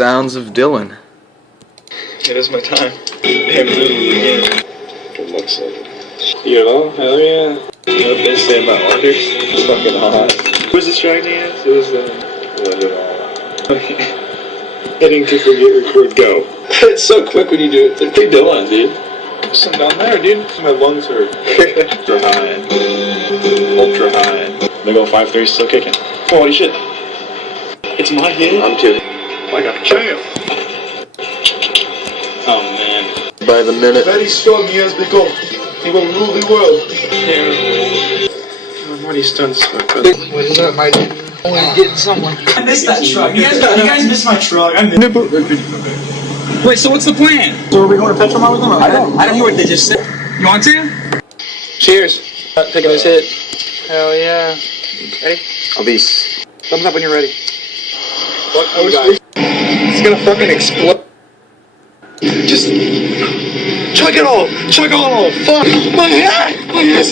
sounds of Dylan. It is my time. Damn, again. It looks like it. You know? Hell yeah. What they say about orders? It's fucking hot. Who was distracting us? It was hitting to forget record go. It's so quick when you do it. It's like, hey Dylan, dude. Some down there, dude. My lungs are ultra high. Ultra high. They go 5-3, still kicking. Holy shit. It's my game. I'm too. Like a champ. Oh man. By the minute. Very strong he has become. He will rule the world. I'm already stunned. What is that, my dude? Only getting someone. I missed that truck. You guys missed my truck. I missed. Wait, so what's the plan? So are we going to Petromar with them? I don't hear what they just said. You want to? Cheers. Taking this hit. Hell yeah. Ready? Obese. Thumbs up when you're ready. What? Oh, guys. It's gonna fucking explode. Just chug it all. Chug all. Fuck. My head. My head.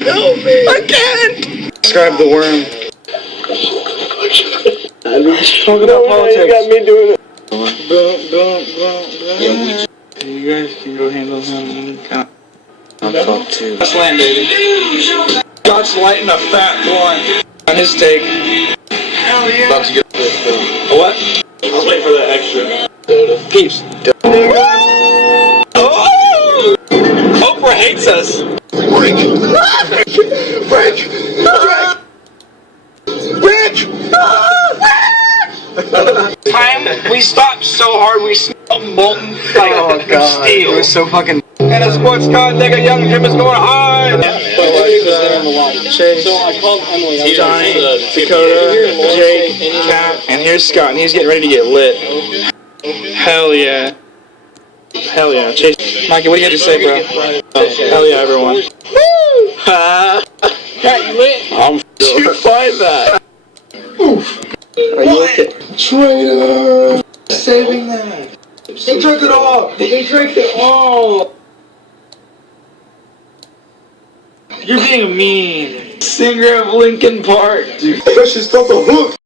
Help me. I can't. Describe the worm. Talk about politics. You got me doing it. You guys can go handle him. I'm fucked too. Let's land, baby. God's lighting a fat blunt on his take. Hell yeah. About to get this though. What? I was waiting for that extra. Peeps. Oh! Oprah hates us. Time we stopped so hard we smelled molten like steel. It was so fucking. And a sports car nigga, young Jim is going hard. Chase, So I called Emily. Johnny, Dakota, Jake, Kat, and here's Scott, and he's getting ready to get lit. Hell yeah. Hell yeah. Chase, Mikey, what do you have to say, bro? Hell yeah, everyone. Woo! Cat, you lit? Did you find that? Are you okay? Traitor! Saving that. He drank it all. He drank it all. You're being mean. Singer of Linkin Park. That shit's got the hook.